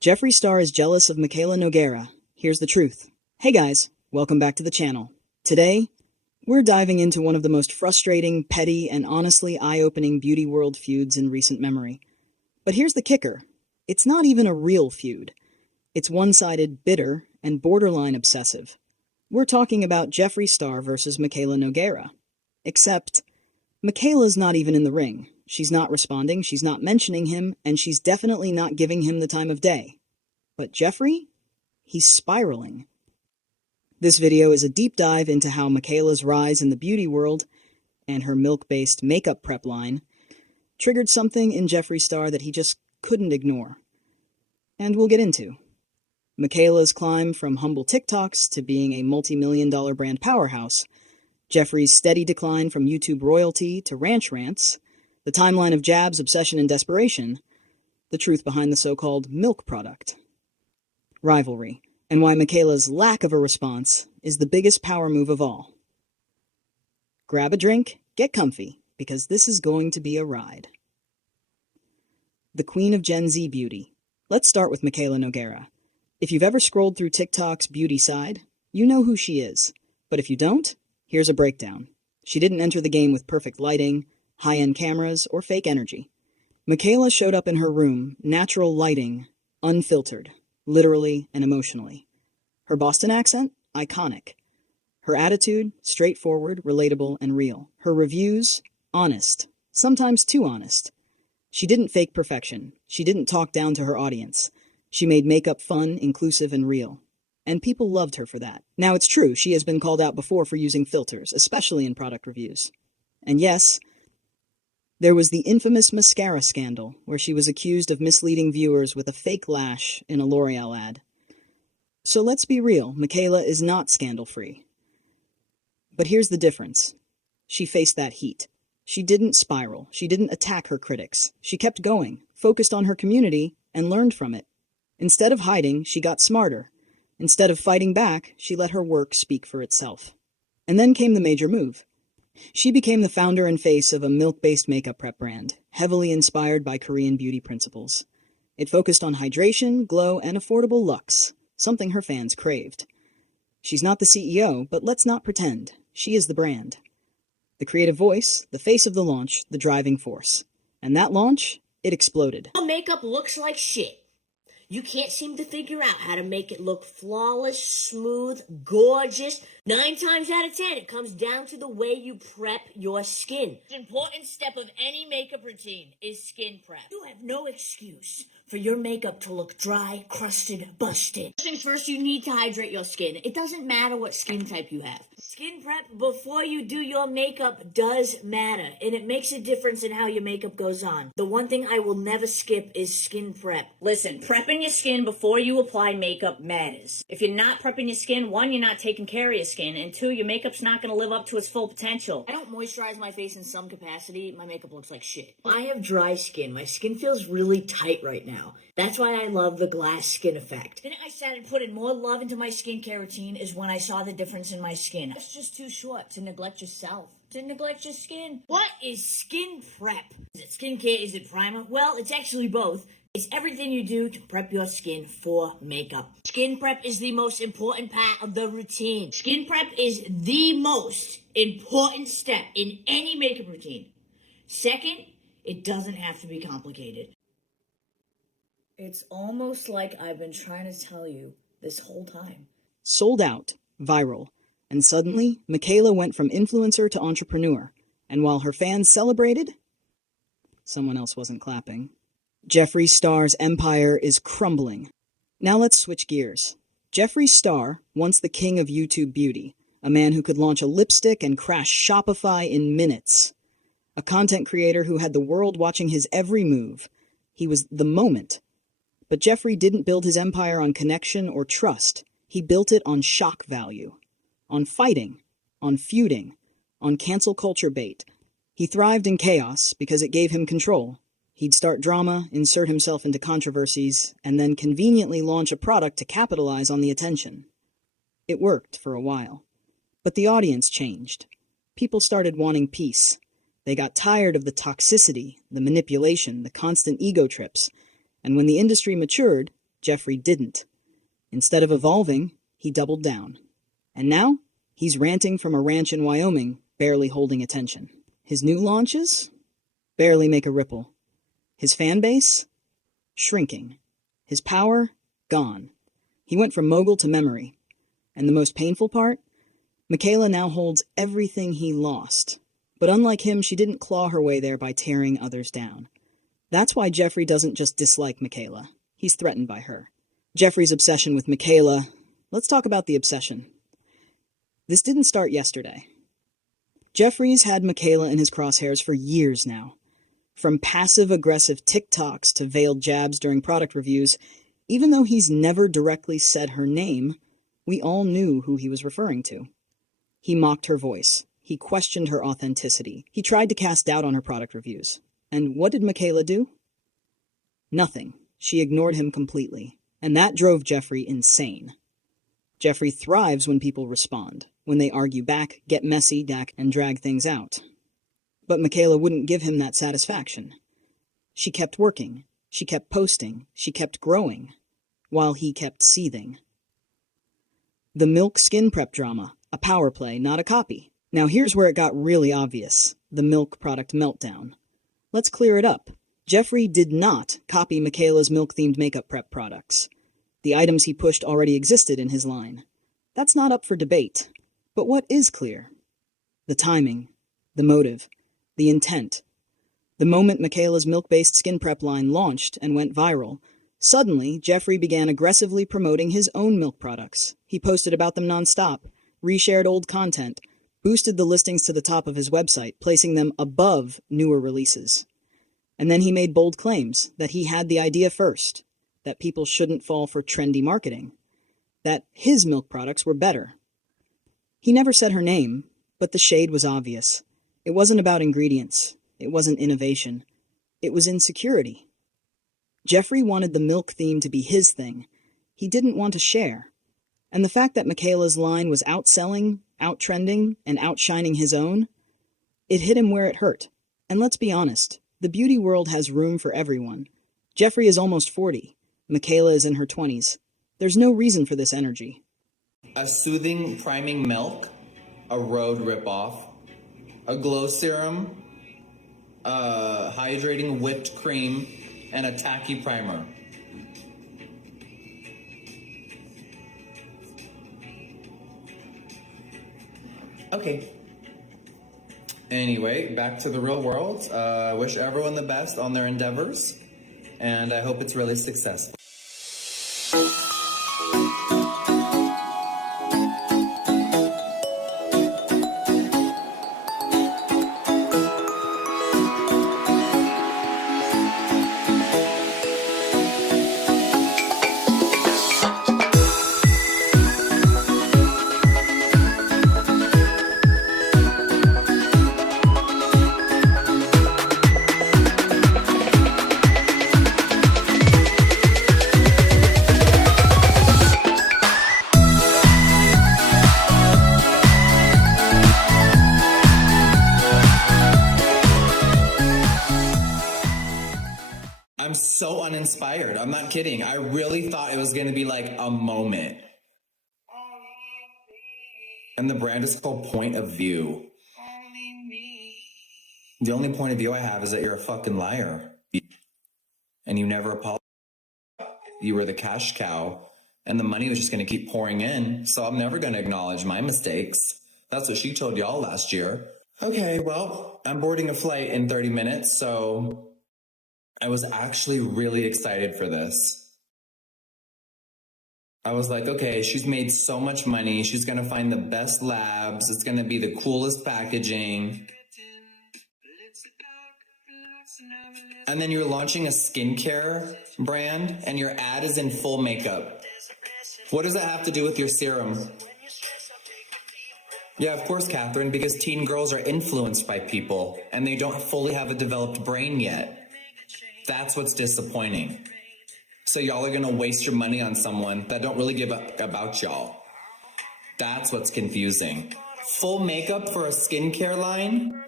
Jeffree Star is jealous of Mikayla Nogueira. Here's the truth. Hey guys, welcome back to the channel. Today, we're diving into one of the most frustrating, petty, and honestly eye-opening beauty world feuds in recent memory. But here's the kicker. It's not even a real feud. It's one-sided, bitter, and borderline obsessive. We're talking about Jeffree Star versus Mikayla Nogueira. Except, Mikayla's not even in the ring. She's not responding, she's not mentioning him, and she's definitely not giving him the time of day. But Jeffree? He's spiraling. This video is a deep dive into how Mikayla's rise in the beauty world and her milk-based makeup prep line triggered something in Jeffree Star that he just couldn't ignore. And we'll get into Mikayla's climb from humble TikToks to being a multi-million-dollar brand powerhouse, Jeffree's steady decline from YouTube royalty to ranch rants, the timeline of jabs, obsession, and desperation, the truth behind the so-called milk product, rivalry, and why Mikayla's lack of a response is the biggest power move of all. Grab a drink, get comfy, because this is going to be a ride. The queen of Gen Z beauty. Let's start with Mikayla Nogueira. If you've ever scrolled through TikTok's beauty side, you know who she is. But if you don't, here's a breakdown. She didn't enter the game with perfect lighting, high-end cameras, or fake energy. Mikayla showed up in her room, natural lighting, unfiltered, literally and emotionally. Her Boston accent? Iconic. Her attitude? Straightforward, relatable, and real. Her reviews? Honest. Sometimes too honest. She didn't fake perfection. She didn't talk down to her audience. She made makeup fun, inclusive, and real. And people loved her for that. Now, it's true, she has been called out before for using filters, especially in product reviews. And yes, there was the infamous mascara scandal, where she was accused of misleading viewers with a fake lash in a L'Oreal ad. So let's be real, Mikayla is not scandal-free. But here's the difference. She faced that heat. She didn't spiral. She didn't attack her critics. She kept going, focused on her community, and learned from it. Instead of hiding, she got smarter. Instead of fighting back, she let her work speak for itself. And then came the major move. She became the founder and face of a milk-based makeup prep brand, heavily inspired by Korean beauty principles. It focused on hydration, glow, and affordable looks, something her fans craved. She's not the CEO, but let's not pretend. She is the brand. The creative voice, the face of the launch, the driving force. And that launch, it exploded. Makeup looks like shit. You can't seem to figure out how to make it look flawless, smooth, gorgeous. 9 times out of 10, it comes down to the way you prep your skin. The important step of any makeup routine is skin prep. You have no excuse for your makeup to look dry, crusted, busted. First things first, you need to hydrate your skin. It doesn't matter what skin type you have. Skin prep before you do your makeup does matter, and it makes a difference in how your makeup goes on. The one thing I will never skip is skin prep. Listen, prepping your skin before you apply makeup matters. If you're not prepping your skin, 1, you're not taking care of your skin, and 2, your makeup's not going to live up to its full potential. I don't moisturize my face in some capacity. My makeup looks like shit. I have dry skin. My skin feels really tight right now. That's why I love the glass skin effect. Then I started putting more love into my skincare routine is when I saw the difference in my skin. It's just too short to neglect yourself, to neglect your skin. What is skin prep? Is it skincare? Is it primer? Well, it's actually both. It's everything you do to prep your skin for makeup. Skin prep is the most important part of the routine. Skin prep is the most important step in any makeup routine. Second, it doesn't have to be complicated. It's almost like I've been trying to tell you this whole time. Sold out, viral, and suddenly, Mikayla went from influencer to entrepreneur. And while her fans celebrated, someone else wasn't clapping. Jeffree Star's empire is crumbling. Now let's switch gears. Jeffree Star, once the king of YouTube beauty, a man who could launch a lipstick and crash Shopify in minutes. A content creator who had the world watching his every move. He was the moment. But Jeffree didn't build his empire on connection or trust. He built it on shock value. On fighting. On feuding. On cancel culture bait. He thrived in chaos because it gave him control. He'd start drama, insert himself into controversies, and then conveniently launch a product to capitalize on the attention. It worked for a while. But the audience changed. People started wanting peace. They got tired of the toxicity, the manipulation, the constant ego trips. And when the industry matured, Jeffree didn't. Instead of evolving, he doubled down. And now, he's ranting from a ranch in Wyoming, barely holding attention. His new launches? Barely make a ripple. His fan base? Shrinking. His power? Gone. He went from mogul to memory. And the most painful part? Mikayla now holds everything he lost. But unlike him, she didn't claw her way there by tearing others down. That's why Jeffree doesn't just dislike Mikayla. He's threatened by her. Jeffree's obsession with Mikayla. Let's talk about the obsession. This didn't start yesterday. Jeffree's had Mikayla in his crosshairs for years now. From passive-aggressive TikToks to veiled jabs during product reviews, even though he's never directly said her name, we all knew who he was referring to. He mocked her voice. He questioned her authenticity. He tried to cast doubt on her product reviews. And what did Mikayla do? Nothing. She ignored him completely. And that drove Jeffree insane. Jeffree thrives when people respond, when they argue back, get messy, and drag things out. But Mikayla wouldn't give him that satisfaction. She kept working. She kept posting. She kept growing. While he kept seething. The milk skin prep drama. A power play, not a copy. Now here's where it got really obvious. The milk product meltdown. Let's clear it up. Jeffree did not copy Mikayla's milk-themed makeup prep products. The items he pushed already existed in his line. That's not up for debate. But what is clear? The timing, the motive, the intent. The moment Mikayla's milk-based skin prep line launched and went viral, suddenly Jeffree began aggressively promoting his own milk products. He posted about them nonstop, reshared old content, boosted the listings to the top of his website, placing them above newer releases. And then he made bold claims that he had the idea first, that people shouldn't fall for trendy marketing, that his milk products were better. He never said her name, but the shade was obvious. It wasn't about ingredients. It wasn't innovation. It was insecurity. Jeffree wanted the milk theme to be his thing. He didn't want to share. And the fact that Mikayla's line was outselling, outtrending, and outshining his own, it hit him where it hurt. And let's be honest, the beauty world has room for everyone. Jeffree is almost 40. Mikayla is in her 20s. There's no reason for this energy. A soothing priming milk, a road ripoff, a glow serum, a hydrating whipped cream, and a tacky primer. Okay. Anyway, back to the real world. I wish everyone the best on their endeavors, and I hope it's really successful. I'm so uninspired. I'm not kidding. I really thought it was going to be like a moment. And the brand is called Point of View. The only point of view I have is that you're a fucking liar. And you never apologized. You were the cash cow. And the money was just going to keep pouring in. So I'm never going to acknowledge my mistakes. That's what she told y'all last year. Okay, well, I'm boarding a flight in 30 minutes, so I was actually really excited for this. I was like, okay, she's made so much money. She's going to find the best labs. It's going to be the coolest packaging. And then you're launching a skincare brand and your ad is in full makeup. What does that have to do with your serum? Yeah, of course, Catherine, because teen girls are influenced by people and they don't fully have a developed brain yet. That's what's disappointing. So y'all are going to waste your money on someone that don't really give a about y'all. That's what's confusing. Full makeup for a skincare line?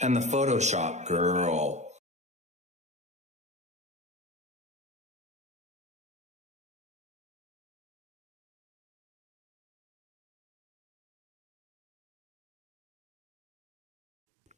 And the Photoshop, girl.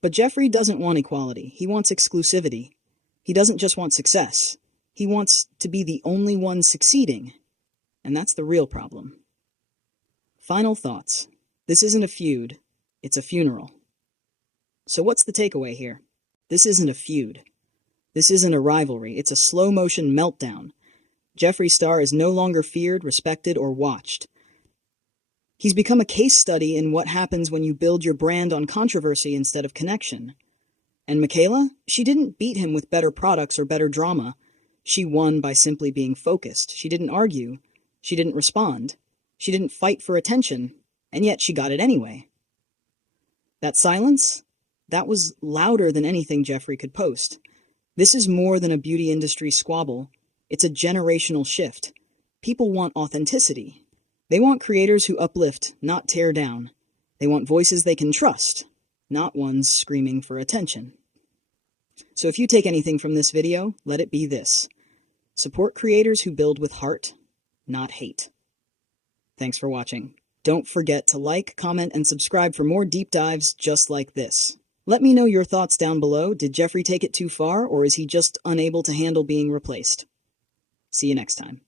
But Jeffree doesn't want equality. He wants exclusivity. He doesn't just want success. He wants to be the only one succeeding. And that's the real problem. Final thoughts. This isn't a feud. It's a funeral. So what's the takeaway here? This isn't a feud. This isn't a rivalry. It's a slow-motion meltdown. Jeffree Star is no longer feared, respected, or watched. He's become a case study in what happens when you build your brand on controversy instead of connection. And Mikayla? She didn't beat him with better products or better drama. She won by simply being focused. She didn't argue. She didn't respond. She didn't fight for attention. And yet she got it anyway. That silence? That was louder than anything Jeffree could post. This is more than a beauty industry squabble. It's a generational shift. People want authenticity. They want creators who uplift, not tear down. They want voices they can trust, not ones screaming for attention. So if you take anything from this video, let it be this. Support creators who build with heart, not hate. Thanks for watching. Don't forget to like, comment, and subscribe for more deep dives just like this. Let me know your thoughts down below. Did Jeffree take it too far, or is he just unable to handle being replaced? See you next time.